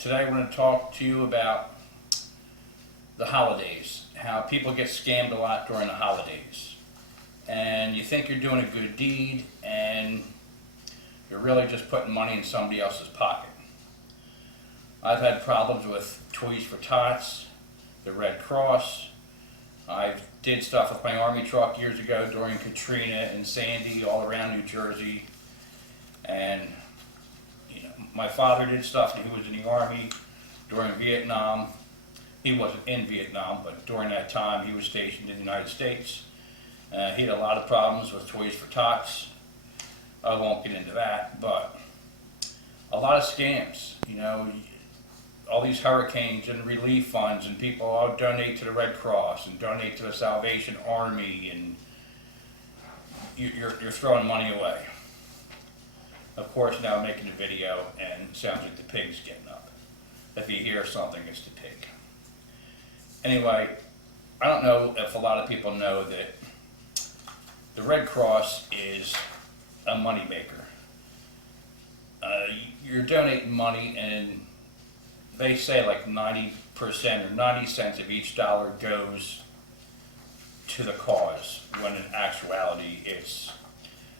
Today I want to talk to you about the holidays, how people get scammed a lot during the holidays. And you think you're doing a good deed, and you're really just putting money in somebody else's pocket. I've had problems with Toys for Tots, the Red Cross. I did stuff with my Army truck years ago during Katrina and Sandy all around New Jersey. And my father did stuff, and he was in the Army during Vietnam. He wasn't in Vietnam, but during that time he was stationed in the United States. He had a lot of problems with Toys for Tots. I won't get into that, but a lot of scams. All these hurricanes and relief funds, and people all donate to the Red Cross and donate to the Salvation Army, and you're throwing money away. Of course, now I'm making a video, and it sounds like the pig's getting up. If you hear something, it's the pig. Anyway, I don't know if a lot of people know that the Red Cross is a moneymaker. You're donating money, and they say like 90% or 90 cents of each dollar goes to the cause, when in actuality it's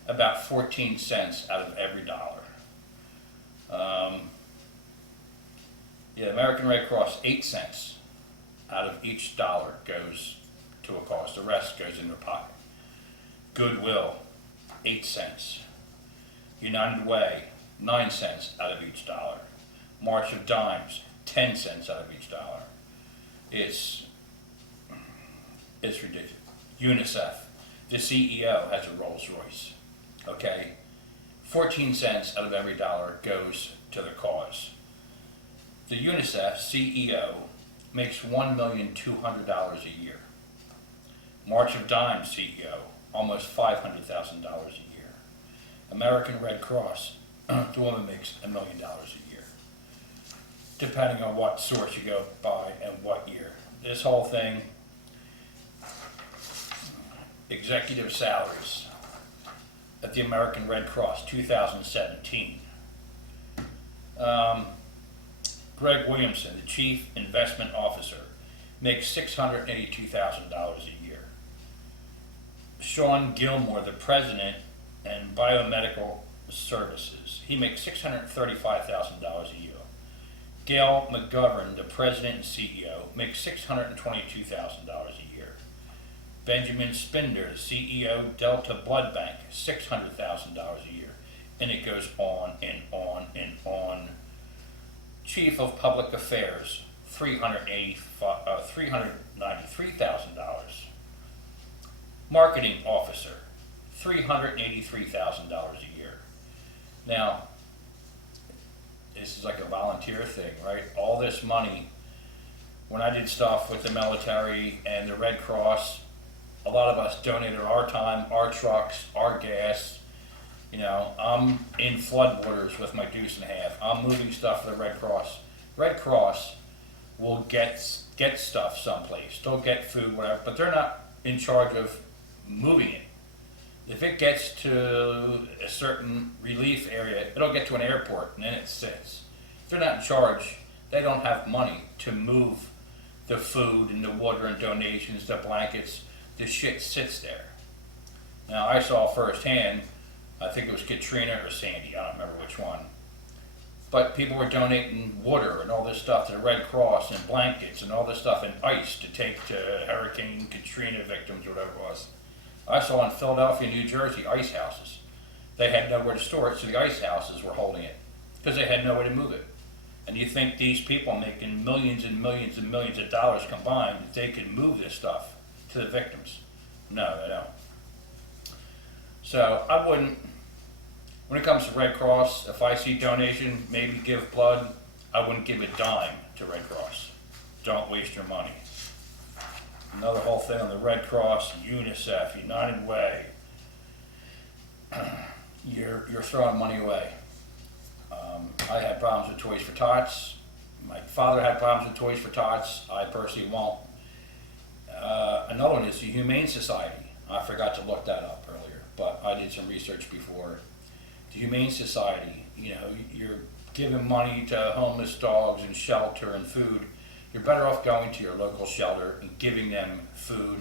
about 14 cents out of every dollar. The American Red Cross, 8 cents out of each dollar goes to a cause. The rest goes in their pocket. Goodwill, 8 cents. United Way, 9 cents out of each dollar. March of Dimes, 10 cents out of each dollar. It's ridiculous. UNICEF, the CEO has a Rolls Royce. Okay, 14 cents out of every dollar goes to the cause. The UNICEF CEO makes $1,200,000 a year. March of Dimes CEO, almost $500,000 a year. American Red Cross, the woman makes $1 million a year, depending on what source you go by and what year. This whole thing, executive salaries at the American Red Cross, 2017. Greg Williamson, the Chief Investment Officer, makes $682,000 a year. Sean Gilmore, the President and Biomedical Services, he makes $635,000 a year. Gail McGovern, the President and CEO, makes $622,000 a year. Benjamin Spinder, the CEO, Delta Blood Bank, $600,000 a year. And it goes on and on and on. Chief of Public Affairs, $393,000. Marketing Officer, $383,000 a year. Now, this is like a volunteer thing, right? All this money, when I did stuff with the military and the Red Cross, a lot of us donated our time, our trucks, our gas. I'm in floodwaters with my deuce and a half. I'm moving stuff for the Red Cross. Red Cross will get stuff someplace. They'll get food, whatever, but they're not in charge of moving it. If it gets to a certain relief area, it'll get to an airport and then it sits. If they're not in charge, they don't have money to move the food and the water and donations, the blankets. The shit sits there. Now, I saw firsthand, I think it was Katrina or Sandy, I don't remember which one, but people were donating water and all this stuff to the Red Cross, and blankets and all this stuff, and ice to take to Hurricane Katrina victims or whatever it was. I saw in Philadelphia, New Jersey, ice houses. They had nowhere to store it, so the ice houses were holding it because they had no way to move it. And you think these people making millions and millions and millions of dollars combined, they could move this stuff to the victims? No, they don't. So I wouldn't, when it comes to Red Cross, if I see donation, maybe give blood, I wouldn't give a dime to Red Cross. Don't waste your money. Another whole thing on the Red Cross, UNICEF, United Way, you're throwing money away. I had problems with Toys for Tots. My father had problems with Toys for Tots. I personally won't. Another one is the Humane Society. I forgot to look that up earlier, but I did some research before. The Humane Society, you're giving money to homeless dogs and shelter and food, you're better off going to your local shelter and giving them food,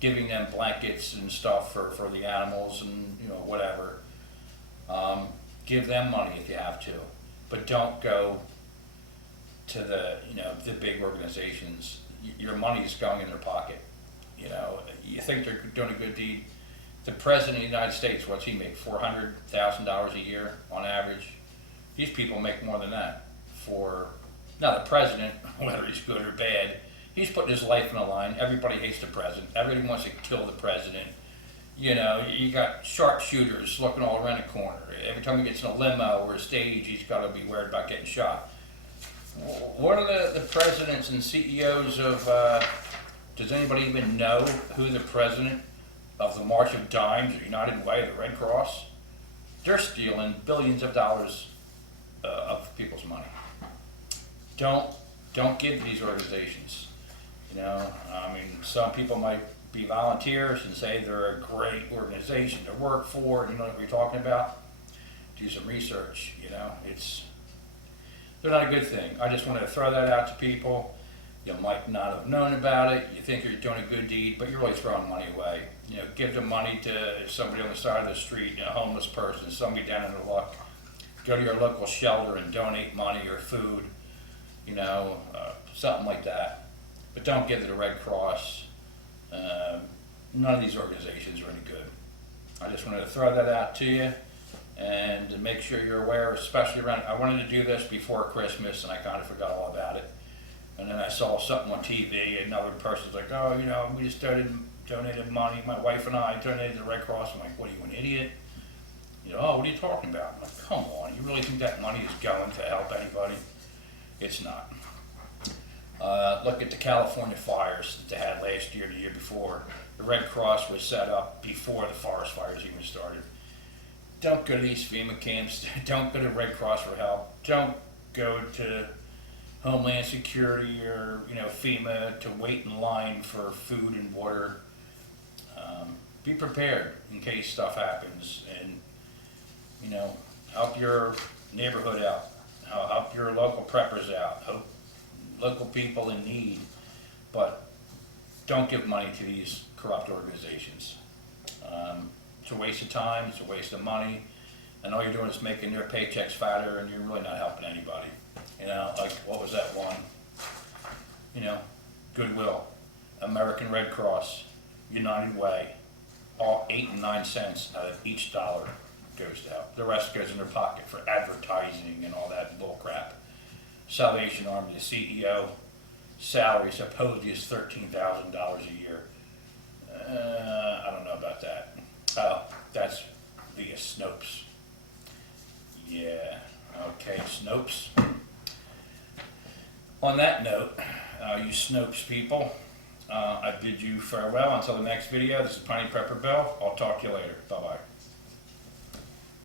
giving them blankets and stuff for the animals and whatever. Give them money if you have to, but don't go to the big organizations. Your money is going in their pocket. You think they're doing a good deed. The president of the United States, what's he make? $400,000 a year on average. These people make more than that. Now the president, whether he's good or bad, he's putting his life on the line. Everybody hates the president. Everybody wants to kill the president. You got sharpshooters looking all around the corner. Every time he gets in a limo or a stage, he's got to be worried about getting shot. What are the presidents and CEOs of, does anybody even know who the president of the March of Dimes, the United Way, the Red Cross? They're stealing billions of dollars of people's money. Don't give these organizations. Some people might be volunteers and say they're a great organization to work for, and you know what we're talking about. Do some research. They're not a good thing. I just wanted to throw that out to people. You might not have known about it. You think you're doing a good deed, but you're really throwing money away. Give the money to somebody on the side of the street, a homeless person, somebody down in their luck. Go to your local shelter and donate money or food, something like that. But don't give to the Red Cross. None of these organizations are any good. I just wanted to throw that out to you and to make sure you're aware, especially I wanted to do this before Christmas and I kind of forgot all about it. And then I saw something on TV and another person's like, oh, we just donated money, my wife and I donated to the Red Cross. I'm like, what are you, an idiot? Oh, what are you talking about? I'm like, come on, you really think that money is going to help anybody? It's not. Look at the California fires that they had last year, the year before. The Red Cross was set up before the forest fires even started. Don't go to these FEMA camps. Don't go to Red Cross for help. Don't go to Homeland Security or FEMA to wait in line for food and water. Be prepared in case stuff happens, and help your neighborhood out. Help your local preppers out. Help local people in need, but don't give money to these corrupt organizations. It's a waste of time, it's a waste of money, and all you're doing is making your paychecks fatter, and you're really not helping anybody. Like what was that one? Goodwill, American Red Cross, United Way, all 8 and 9 cents out of each dollar goes to help. The rest goes in their pocket for advertising and all that bull crap. Salvation Army, the CEO, salary supposedly is $13,000 a year. I don't know about that. Oh, that's via Snopes. Yeah, okay, Snopes. On that note, you Snopes people, I bid you farewell until the next video. This is Penny Pepper Bill. I'll talk to you later. Bye-bye.